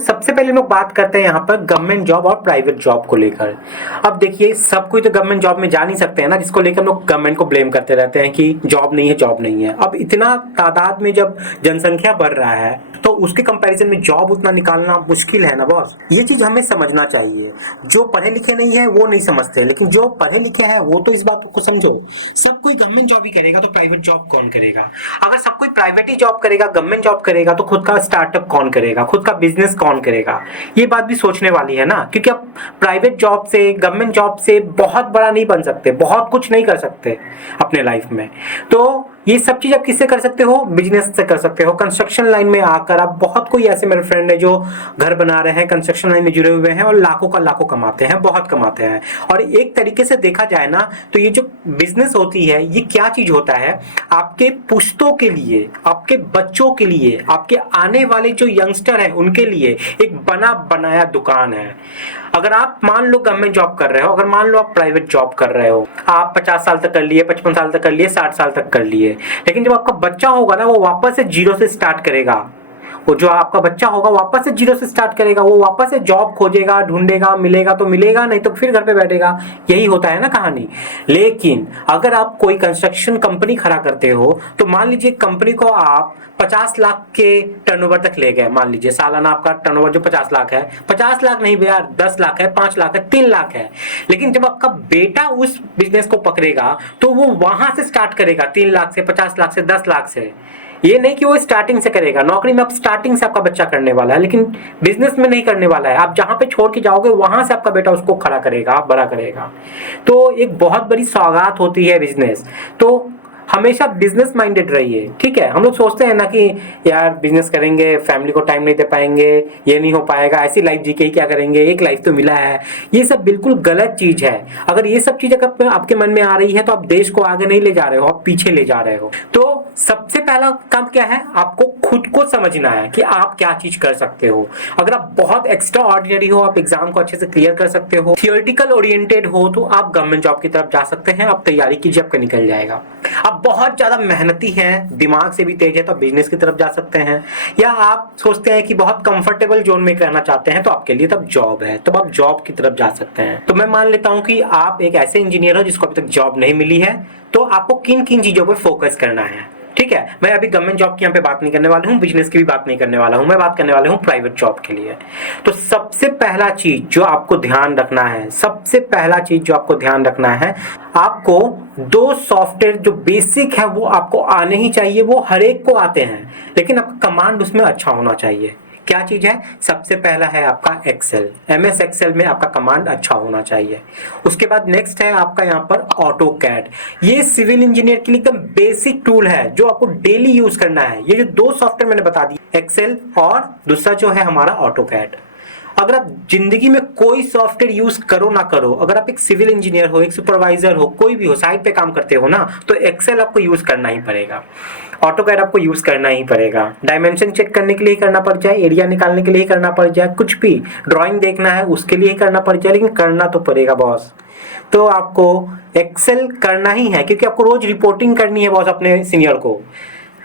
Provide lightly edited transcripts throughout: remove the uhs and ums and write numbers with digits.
सबसे पहले लोग बात करते हैं यहाँ पर गवर्नमेंट जॉब और प्राइवेट जॉब को लेकर। अब देखिए, सब कोई तो गवर्नमेंट जॉब में जा नहीं सकते हैं ना, जिसको लेकर हम लोग गवर्नमेंट को ब्लेम करते रहते हैं कि जॉब नहीं है, जॉब नहीं है। अब इतना तादाद में जब जनसंख्या बढ़ रहा है तो उसके कंपैरिजन में जॉब उतना निकालना मुश्किल है ना बॉस। ये चीज हमें समझना चाहिए। जो पढ़े लिखे नहीं है वो नहीं समझते, लेकिन जो पढ़े लिखे हैं वो तो इस बात को समझो। सब कोई गवर्नमेंट जॉब ही करेगा तो प्राइवेट जॉब कौन करेगा? अगर सब कोई प्राइवेट ही जॉब करेगा, गवर्नमेंट जॉब करेगा, तो खुद का स्टार्टअप कौन करेगा, खुद का बिजनेस कौन करेगा? ये बात भी सोचने वाली है ना, क्योंकि आप प्राइवेट जॉब से, गवर्नमेंट जॉब से बहुत बड़ा नहीं बन सकते, बहुत कुछ नहीं कर सकते अपने लाइफ में। तो ये सब चीज आप किससे कर सकते हो? बिजनेस से कर सकते हो। कंस्ट्रक्शन लाइन में आकर आप, बहुत कोई ऐसे मेरे फ्रेंड है जो घर बना रहे हैं, कंस्ट्रक्शन लाइन में जुड़े हुए हैं और लाखों का लाखों कमाते हैं, बहुत कमाते हैं। और एक तरीके से देखा जाए ना तो ये जो बिजनेस होती है ये क्या चीज होता है? आपके पुश्तों के लिए, आपके बच्चों के लिए, आपके आने वाले जो यंगस्टर है उनके लिए एक बना बनाया दुकान है। अगर आप मान लो गवर्नमेंट जॉब कर रहे हो, अगर मान लो आप प्राइवेट जॉब कर रहे हो, आप 50 साल तक कर लिए, 55 साल तक कर लिए, 60 साल तक कर लिए, लेकिन जब आपका बच्चा होगा ना वो वापस से जीरो से स्टार्ट करेगा। वो जो आपका बच्चा होगा वापस से जीरो से स्टार्ट करेगा, वो वापस से जॉब खोजेगा, ढूंढेगा, मिलेगा तो मिलेगा, नहीं तो फिर घर पे बैठेगा। यही होता है ना कहानी। लेकिन अगर आप कोई कंस्ट्रक्शन कंपनी खड़ा करते हो तो मान लीजिए कंपनी को आप 50 लाख के टर्नओवर तक ले गए। मान लीजिए सालाना आपका टर्नओवर जो 50 लाख है, 50 लाख नहीं यार, 10 लाख है, 5 लाख है, 3 लाख है। लेकिन जब आपका बेटा उस बिजनेस को पकड़ेगा तो वो वहां से स्टार्ट करेगा, 3 लाख से, 50 लाख से, 10 लाख से। ये नहीं कि वो स्टार्टिंग से करेगा। नौकरी में आप स्टार्टिंग से आपका बच्चा करने वाला है, लेकिन बिजनेस में नहीं करने वाला है। आप जहां पे छोड़ के जाओगे वहां से आपका बेटा उसको खड़ा करेगा, बड़ा करेगा। तो एक बहुत बड़ी सौगात होती है बिजनेस। तो हमेशा बिजनेस माइंडेड रहिए, ठीक है। हम लोग सोचते हैं ना कि यार बिजनेस करेंगे, फैमिली को टाइम नहीं दे पाएंगे, ये नहीं हो पाएगा, ऐसी लाइफ जी के ही क्या करेंगे, एक लाइफ तो मिला है। ये सब बिल्कुल गलत चीज है। अगर ये सब चीजें आपके मन में आ रही है तो आप देश को आगे नहीं ले जा रहे हो, आप पीछे ले जा रहे हो। तो सबसे पहला काम क्या है? आपको खुद को समझना है कि आप क्या चीज कर सकते हो। अगर आप बहुत एक्स्ट्रा ऑर्डिनरी हो, आप एग्जाम को अच्छे से क्लियर कर सकते हो, थियोरिटिकल ओरिएंटेड हो, तो आप गवर्नमेंट जॉब की तरफ जा सकते हैं। आप तैयारी कीजिए, आपका निकल जाएगा। आप बहुत ज्यादा मेहनती हैं, दिमाग से भी तेज है, तो आप बिजनेस की तरफ जा सकते हैं। या आप सोचते हैं कि बहुत कंफर्टेबल जोन में रहना चाहते हैं, तो आपके लिए तब जॉब है, तब आप जॉब की तरफ जा सकते हैं। तो मैं मान लेता हूं कि आप एक ऐसे इंजीनियर हो जिसको अभी तक जॉब नहीं मिली है, तो आपको किन किन चीजों पर फोकस करना है, ठीक है। मैं अभी गवर्नमेंट जॉब की यहाँ पे बात नहीं करने वाला हूँ, बिजनेस की भी बात नहीं करने वाला हूँ, मैं बात करने वाला हूँ प्राइवेट जॉब के लिए। तो सबसे पहला चीज जो आपको ध्यान रखना है, सबसे पहला चीज जो आपको ध्यान रखना है, आपको 2 सॉफ्टवेयर जो बेसिक है वो आपको आने ही चाहिए। वो हर एक को आते हैं, लेकिन आपका कमांड उसमें अच्छा होना चाहिए। क्या चीज है? सबसे पहला है आपका एक्सेल। एमएस एक्सेल में आपका कमांड अच्छा होना चाहिए। उसके बाद नेक्स्ट है आपका यहाँ पर ऑटो कैड। ये सिविल इंजीनियर के लिए एकदम बेसिक टूल है जो आपको डेली यूज करना है। ये जो 2 सॉफ्टवेयर मैंने बता दी, एक्सेल और दूसरा जो है हमारा ऑटो कैड। अगर आप जिंदगी में कोई सॉफ्टवेयर यूज करो ना करो, अगर आप एक सिविल इंजीनियर हो, एक सुपरवाइजर हो, कोई भी हो, साइट पे काम करते हो ना, तो एक्सेल आपको यूज करना ही पड़ेगा, ऑटोकैड आपको यूज करना ही पड़ेगा। डायमेंशन चेक करने के लिए ही करना पड़ जाए, एरिया निकालने के लिए ही करना पड़ जाए, कुछ भी ड्राइंग देखना है उसके लिए ही करना पड़ जाए, लेकिन करना तो पड़ेगा बॉस। तो आपको एक्सेल करना ही है, क्योंकि आपको रोज रिपोर्टिंग करनी है बॉस अपने सीनियर को,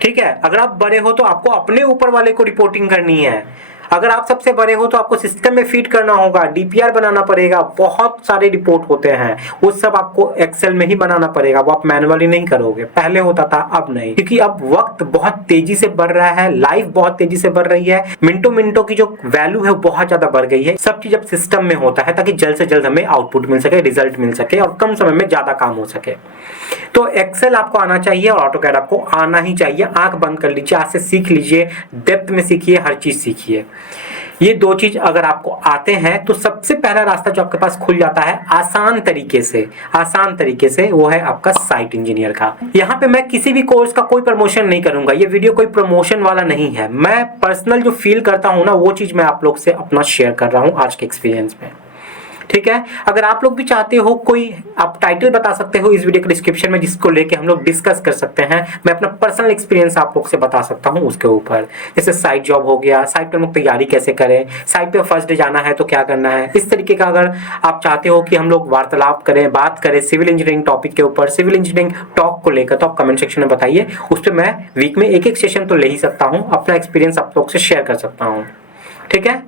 ठीक है। अगर आप बड़े हो तो आपको अपने ऊपर वाले को रिपोर्टिंग करनी है। अगर आप सबसे बड़े हो तो आपको सिस्टम में फीड करना होगा, डीपीआर बनाना पड़ेगा, बहुत सारे रिपोर्ट होते हैं, वो सब आपको एक्सेल में ही बनाना पड़ेगा। वो आप मैनुअली नहीं करोगे, पहले होता था, अब नहीं, क्योंकि अब वक्त बहुत तेजी से बढ़ रहा है, लाइफ बहुत तेजी से बढ़ रही है, मिनटों मिनटों की जो वैल्यू है बहुत ज्यादा बढ़ गई है। सब चीज अब सिस्टम में होता है ताकि जल्द से जल्द हमें आउटपुट मिल सके, रिजल्ट मिल सके और कम समय में ज्यादा काम हो सके। तो एक्सेल आपको आना चाहिए और ऑटोकैड आपको आना ही चाहिए। आंख बंद कर लीजिए, आज से सीख लीजिए, डेप्थ में सीखिए, हर चीज सीखिए। ये 2 चीज अगर आपको आते हैं तो सबसे पहला रास्ता जो आपके पास खुल जाता है आसान तरीके से, वो है आपका साइट इंजीनियर का। यहाँ पे मैं किसी भी कोर्स का कोई प्रमोशन नहीं करूंगा, ये वीडियो कोई प्रमोशन वाला नहीं है। मैं पर्सनल जो फील करता हूँ ना, वो चीज मैं आप लोग से अपना शेयर कर रहा हूँ आज के एक्सपीरियंस में, ठीक है। अगर आप लोग भी चाहते हो, कोई आप टाइटल बता सकते हो इस वीडियो के डिस्क्रिप्शन में, जिसको लेके हम लोग डिस्कस कर सकते हैं। मैं अपना पर्सनल एक्सपीरियंस आप लोग से बता सकता हूं उसके ऊपर, जैसे साइट जॉब हो गया, साइट पर हम लोग तैयारी कैसे करें, साइट पे फर्स्ट डे जाना है तो क्या करना है, इस तरीके का। अगर आप चाहते हो कि हम लोग वार्तालाप करें, बात करें सिविल इंजीनियरिंग टॉपिक के ऊपर, सिविल इंजीनियरिंग टॉक को लेकर, तो आप कमेंट सेक्शन में बताइए। उस पर मैं वीक में एक सेशन तो ले ही सकता हूँ, अपना एक्सपीरियंस आप लोग से शेयर कर सकता हूँ। ठीक है।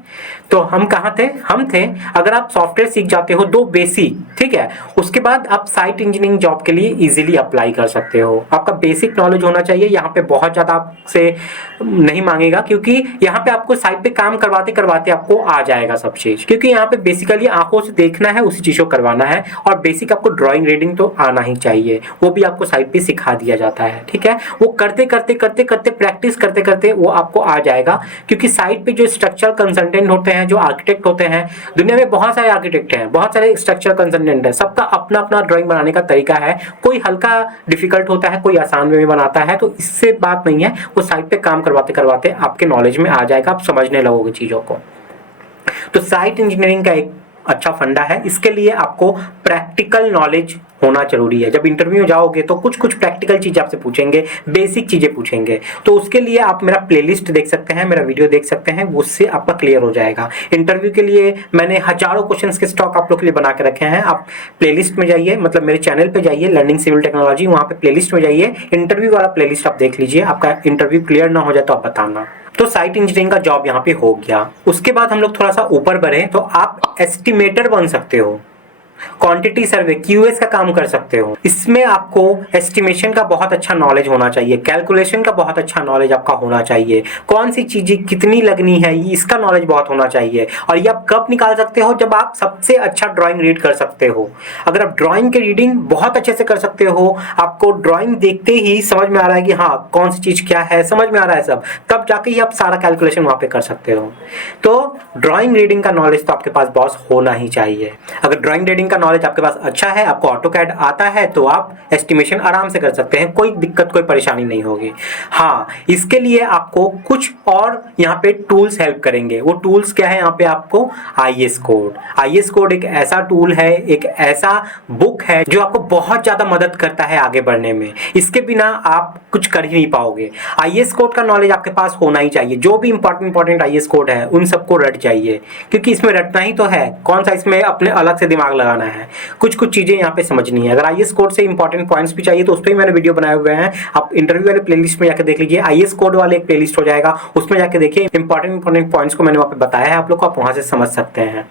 तो हम कहाँ थे, हम थे अगर आप सॉफ्टवेयर सीख जाते हो 2 बेसिक, ठीक है, उसके बाद आप साइट इंजीनियरिंग जॉब के लिए इजीली अप्लाई कर सकते हो। आपका बेसिक नॉलेज होना चाहिए, यहाँ पे बहुत ज़्यादा आपसे नहीं मांगेगा, क्योंकि यहाँ पे आपको साइट पे काम करवाते करवाते आपको आ जाएगा सब चीज़, क्योंकि यहाँ पे बेसिकली आंखों से देखना है, उसी चीज़ को करवाना है। और बेसिक आपको ड्राइंग रीडिंग तो आना ही चाहिए, वो भी आपको साइट पे सिखा दिया जाता है, ठीक है। वो करते करते करते करते प्रैक्टिस करते करते वो आपको आ जाएगा, क्योंकि साइट पे जो स्ट्रक्चरल कंसल्टेंट होते हैं, जो आर्किटेक्ट होते हैं, दुनिया में बहुत सारे आर्किटेक्ट हैं, बहुत सारे स्ट्रक्चरल कंसल्टेंट हैं, सबका अपना अपना ड्राइंग बनाने का तरीका है। कोई हल्का डिफिकल्ट होता है, कोई आसान वे में बनाता है, तो इससे बात नहीं है, वो साइट पे काम करवाते करवाते आपके नॉलेज में आ जाएगा, आप समझने लगोगे चीज़ों को। तो साइट इंजीनियरिंग का एक अच्छा फंडा है, इसके लिए आपको प्रैक्टिकल नॉलेज होना जरूरी है। जब इंटरव्यू में जाओगे तो कुछ कुछ प्रैक्टिकल चीज़ आपसे पूछेंगे, बेसिक चीज़ें पूछेंगे, तो उसके लिए आप मेरा प्लेलिस्ट देख सकते हैं, मेरा वीडियो देख सकते हैं, उससे आपका क्लियर हो जाएगा। इंटरव्यू के लिए मैंने हजारों क्वेश्चंस के स्टॉक आप लोग के लिए बना के रखे हैं। आप प्लेलिस्ट में जाइए, मतलब मेरे चैनल पे जाइए, लर्निंग सिविल टेक्नोलॉजी, वहाँ पे प्लेलिस्ट में जाइए, इंटरव्यू वाला प्लेलिस्ट आप देख लीजिए। आपका इंटरव्यू क्लियर ना हो जाए तो आप बताना। तो साइट इंजीनियरिंग का जॉब यहाँ पे हो गया। उसके बाद हम लोग थोड़ा सा ऊपर बढ़े तो आप एस्टिमेटर बन सकते हो, क्वांटिटी सर्वे क्यूएस का काम कर सकते हो। इसमें आपको एस्टिमेशन का बहुत अच्छा नॉलेज होना चाहिए, कैलकुलेशन का बहुत अच्छा नॉलेज आपका होना चाहिए, कौन सी चीजें कितनी लगनी है इसका नॉलेज बहुत होना चाहिए। और ये आप कब निकाल सकते हो, जब आप सबसे अच्छा ड्राइंग रीड कर सकते हो। अगर आप ड्राइंग की रीडिंग बहुत अच्छे से कर सकते हो, आपको ड्राइंग देखते ही समझ में आ रहा है कि हाँ कौन सी चीज क्या है, समझ में आ रहा है सब, तब जाके ही आप सारा कैलकुलेशन वहां पे कर सकते हो। तो ड्राइंग रीडिंग का नॉलेज तो आपके पास बॉस होना ही चाहिए। अगर ड्राइंग रीडिंग का नॉलेज आपके पास अच्छा है, आपको ऑटोकैड आता है, तो आप एस्टिमेशन आराम से कर सकते हैं, कोई दिक्कत कोई परेशानी नहीं होगी। हाँ, इसके लिए आपको कुछ और यहाँ पे टूल्स हेल्प करेंगे। वो टूल्स क्या है, यहाँ पे आपको आईएस कोड, आईएस कोड एक ऐसा टूल है, एक ऐसा बुक है जो आपको बहुत ज्यादा मदद करता है आगे बढ़ने में। इसके बिना आप कुछ कर ही नहीं पाओगे। आईएस कोड का नॉलेज आपके पास होना ही चाहिए। जो भी इंपॉर्टेंट आईएस कोड है उन सबको रट जाइए, क्योंकि इसमें रटना ही तो है, कौन सा इसमें अपने अलग से दिमाग लगाना है। कुछ कुछ चीजें यहाँ पे समझनी है। अगर आईएस कोड से इंपॉर्टेंट पॉइंट्स भी चाहिए तो उस पर भी मैंने वीडियो बनाए हुए हैं, आप इंटरव्यू वाले प्लेलिस्ट में जाकर देख लीजिए। आईएस कोड वाले एक प्लेलिस्ट हो जाएगा, उसमें जाके देखिए इंपॉर्टेंट पॉइंट्स को मैंने वहाँ पे बताया है, आप लोग को आप वहां से समझ सकते हैं।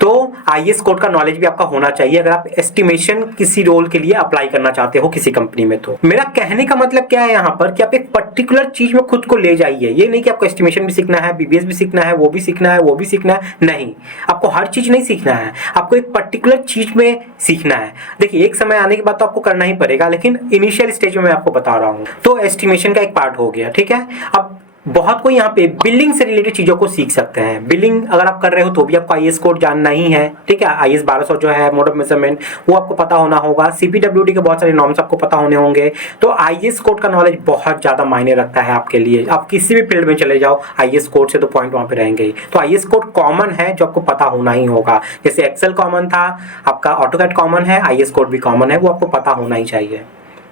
तो आईएस कोड का नॉलेज भी आपका होना चाहिए अगर आप एस्टिमेशन किसी रोल के लिए अप्लाई करना चाहते हो किसी कंपनी में। तो मेरा कहने का मतलब क्या है यहाँ पर कि आप एक पर्टिकुलर चीज में खुद को ले जाइए। ये नहीं कि आपको एस्टिमेशन भी सीखना है, बीबीएस भी सीखना है, वो भी सीखना है, वो भी सीखना है, नहीं, आपको हर चीज नहीं सीखना है, आपको एक पर्टिकुलर चीज में सीखना है। देखिए एक समय आने के बाद तो आपको करना ही पड़ेगा, लेकिन इनिशियल स्टेज में मैं आपको बता रहा हूँ। तो एस्टिमेशन का एक पार्ट हो गया, ठीक है। अब बहुत कोई यहाँ पे बिलिंग से रिलेटेड चीजों को सीख सकते हैं। बिलिंग अगर आप कर रहे हो तो भी आपको आईएस कोड जानना ही है, ठीक है। आईएस 1200 जो है मोड ऑफ मेजरमेंट, वो आपको पता होना होगा। सीपीडब्ल्यूडी के बहुत सारे नॉर्म्स आपको पता होने होंगे। तो आईएस कोड का नॉलेज बहुत ज्यादा मायने रखता है आपके लिए। आप किसी भी फील्ड में चले जाओ, आईएस कोड से तो पॉइंट वहां पे रहेंगे ही। तो आईएस कोड कॉमन है जो आपको पता होना ही होगा। जैसे एक्सेल कॉमन था, आपका ऑटोकैड कॉमन है, आईएस कोड भी कॉमन है, वो आपको पता होना ही चाहिए,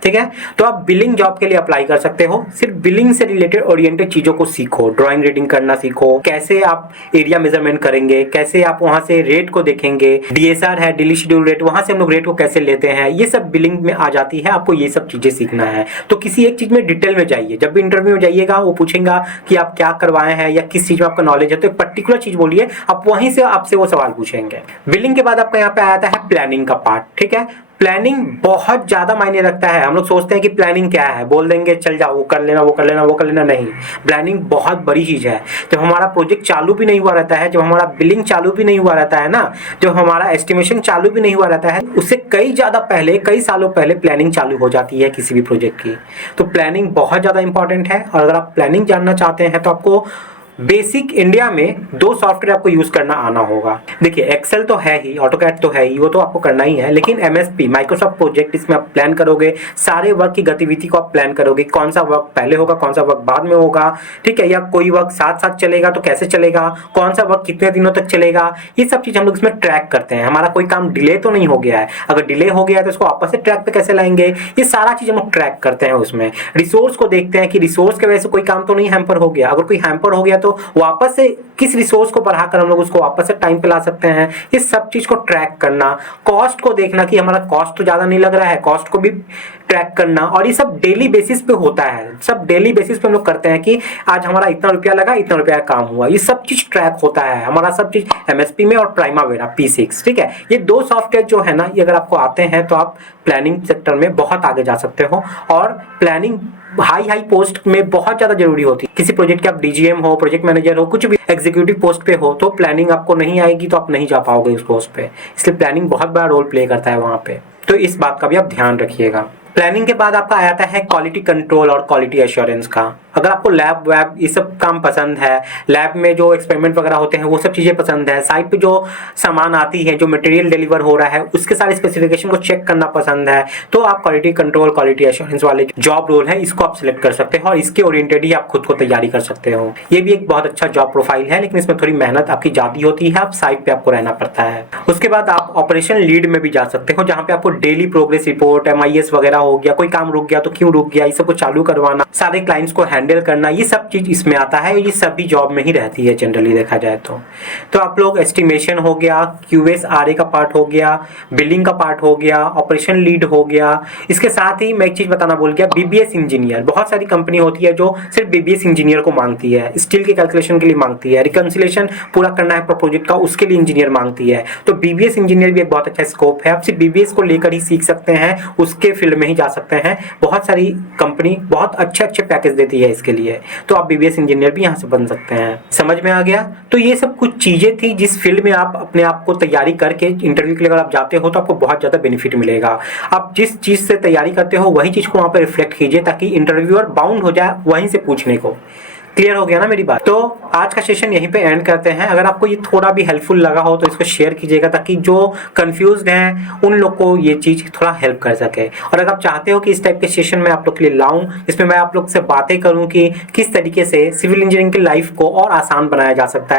ठीक है। तो आप बिलिंग जॉब के लिए अप्लाई कर सकते हो। सिर्फ बिलिंग से रिलेटेड ओरिएंटेड चीजों को सीखो, ड्राइंग रीडिंग करना सीखो, कैसे आप एरिया मेजरमेंट करेंगे, कैसे आप वहां से रेट को देखेंगे, डीएसआर है, डेली शेड्यूल रेट, वहां से हम लोग रेट को कैसे लेते हैं, ये सब बिलिंग में आ जाती है। आपको ये सब चीजें सीखना है। तो किसी एक चीज में डिटेल में जाइए। जब भी इंटरव्यू में जाइएगा वो पूछेगा कि आप क्या करवाए हैं या किस चीज में आपका नॉलेज है, तो एक पर्टिकुलर चीज बोलिए, आप वहीं से आपसे वो सवाल पूछेंगे। बिलिंग के बाद आपका यहाँ पे आता है प्लानिंग का पार्ट, ठीक है। प्लानिंग बहुत ज्यादा मायने रखता है। हम लोग सोचते हैं कि प्लानिंग क्या है, बोल देंगे चल जाओ वो कर लेना, वो कर लेना, वो कर लेना, नहीं। प्लानिंग बहुत बड़ी चीज है। जब हमारा प्रोजेक्ट चालू भी नहीं हुआ रहता है, जब हमारा बिलिंग चालू भी नहीं हुआ रहता है ना, जब हमारा एस्टिमेशन चालू भी नहीं हुआ रहता है, उससे कई ज्यादा पहले, कई सालों पहले प्लानिंग चालू हो जाती है किसी भी प्रोजेक्ट की। तो प्लानिंग बहुत ज्यादा इंपॉर्टेंट है। और अगर आप प्लानिंग जानना चाहते हैं तो आपको बेसिक इंडिया में 2 सॉफ्टवेयर आपको यूज करना आना होगा। देखिए एक्सेल तो है ही, ऑटोकैड तो है ही, वो तो आपको करना ही है, लेकिन एमएसपी माइक्रोसॉफ्ट प्रोजेक्ट, इसमें आप प्लान करोगे, सारे वर्क की गतिविधि को आप प्लान करोगे, कौन सा वर्क पहले होगा, कौन सा वर्क बाद में होगा, ठीक है, या कोई वर्क साथ साथ चलेगा तो कैसे चलेगा, कौन सा वर्क कितने दिनों तक चलेगा, ये सब चीज हम लोग इसमें ट्रैक करते हैं। हमारा कोई काम डिले तो नहीं हो गया है, अगर डिले हो गया है तो उसको आपस से ट्रैक पे कैसे लाएंगे, ये सारा चीज हम लोग ट्रैक करते हैं। उसमें रिसोर्स को देखते हैं कि रिसोर्स की वजह से कोई काम तो नहीं हैम्पर हो गया, अगर कोई हैम्पर हो गया तो वापस से किस रिसोर्स को बढ़ाकर हम लोग उसको वापस से टाइम पे ला सकते हैं, इस सब चीज को ट्रैक करना, कॉस्ट को देखना कि हमारा कॉस्ट तो ज्यादा नहीं लग रहा है, कॉस्ट को भी ट्रैक करना। और ये सब डेली बेसिस पे होता है, सब डेली बेसिस पे हम लोग करते हैं कि आज हमारा इतना रुपया लगा, इतना रुपया का काम हुआ, ये सब चीज ट्रैक होता है हमारा सब चीज एमएसपी में और प्राइमावेरा P6। ठीक है, ये दो सॉफ्टवेयर जो है ना, ये अगर आपको आते हैं तो आप प्लानिंग सेक्टर में बहुत आगे जा सकते हो। और प्लानिंग हाई पोस्ट में बहुत ज्यादा जरूरी होती है। किसी प्रोजेक्ट के आप डीजीएम हो, प्रोजेक्ट मैनेजर हो, कुछ भी एग्जीक्यूटिव पोस्ट पे हो, तो प्लानिंग आपको नहीं आएगी तो आप नहीं जा पाओगे उस पोस्ट पे। इसलिए प्लानिंग बहुत बड़ा रोल प्ले करता है वहां पे, तो इस बात का भी आप ध्यान रखिएगा। प्लानिंग के बाद आपका आता है क्वालिटी कंट्रोल और क्वालिटी एश्योरेंस का। अगर आपको लैब वैब ये सब काम पसंद है, लैब में जो एक्सपेरिमेंट वगैरह होते हैं वो सब चीज़ें पसंद है, साइट पे जो सामान आती है, जो मटेरियल डिलीवर हो रहा है उसके सारे स्पेसिफिकेशन को चेक करना पसंद है, तो आप क्वालिटी कंट्रोल क्वालिटी एश्योरेंस वाले जॉब रोल है इसको आप सिलेक्ट कर सकते हो और इसके ओरिएंटेड ही आप खुद को तैयारी कर सकते हो। ये भी एक बहुत अच्छा जॉब प्रोफाइल है, लेकिन इसमें थोड़ी मेहनत आपकी ज़्यादा होती है, आप साइट पे आपको रहना पड़ता है। उसके बाद आप ऑपरेशन लीड में भी जा सकते हो, जहाँ पे आपको डेली प्रोग्रेस रिपोर्ट, MIS वगैरह हो गया, कोई काम रुक गया तो क्यों रुक गया, ये सब को चालू करवाना, सारे क्लाइंट्स को हैंडल करना, ये सब चीज इसमें आता है। ये सभी जॉब में ही रहती है जनरली देखा जाए तो आप लोग एस्टिमेशन हो गया, QS RA का पार्ट हो गया, बिलिंग का पार्ट हो गया, ऑपरेशन लीड हो गया। इसके साथ ही मैं एक चीज बताना भूल गया, BBS इंजीनियर। बहुत सारी कंपनी होती है जो सिर्फ BBS इंजीनियर को मांगती है, स्टील के कैलकुलेशन के लिए मांगती है, रिकंसिलेशन पूरा करना है प्रोजेक्ट का, उसके लिए इंजीनियर मांगती है। तो BBS इंजीनियर भी एक बहुत अच्छा स्कोप है, आप सिर्फ BBS को लेकर ही सीख सकते हैं, उसके फील्ड में ही जा सकते हैं। बहुत सारी कंपनी बहुत अच्छे पैकेज देती है इसके लिए, तो आप BBS इंजीनियर भी यहाँ से बन सकते हैं। समझ में आ गया? तो ये सब कुछ चीजें थी जिस फील्ड में आप अपने आप को तैयारी करके इंटरव्यू के लिए अगर आप जाते हो तो आपको बहुत ज्यादा बेनिफिट मिलेगा। आप जिस चीज से तैयारी करते हो वही चीज को वहां पर रिफ्लेक्ट कीजिए, ताकि इंटरव्यूअर बाउंड हो जाए वहीं से पूछने को। क्लियर हो गया ना मेरी बात? तो आज का सेशन यहीं पे एंड करते हैं। अगर आपको ये थोड़ा भी हेल्पफुल लगा हो तो इसको शेयर कीजिएगा, ताकि जो कंफ्यूज्ड हैं उन लोग को ये चीज थोड़ा हेल्प कर सके। और अगर आप चाहते हो कि इस टाइप के सेशन मैं आप लोग के लिए लाऊं, इसमें मैं आप लोग से बातें करूं कि किस तरीके से सिविल इंजीनियरिंग की लाइफ को और आसान बनाया जा सकता है,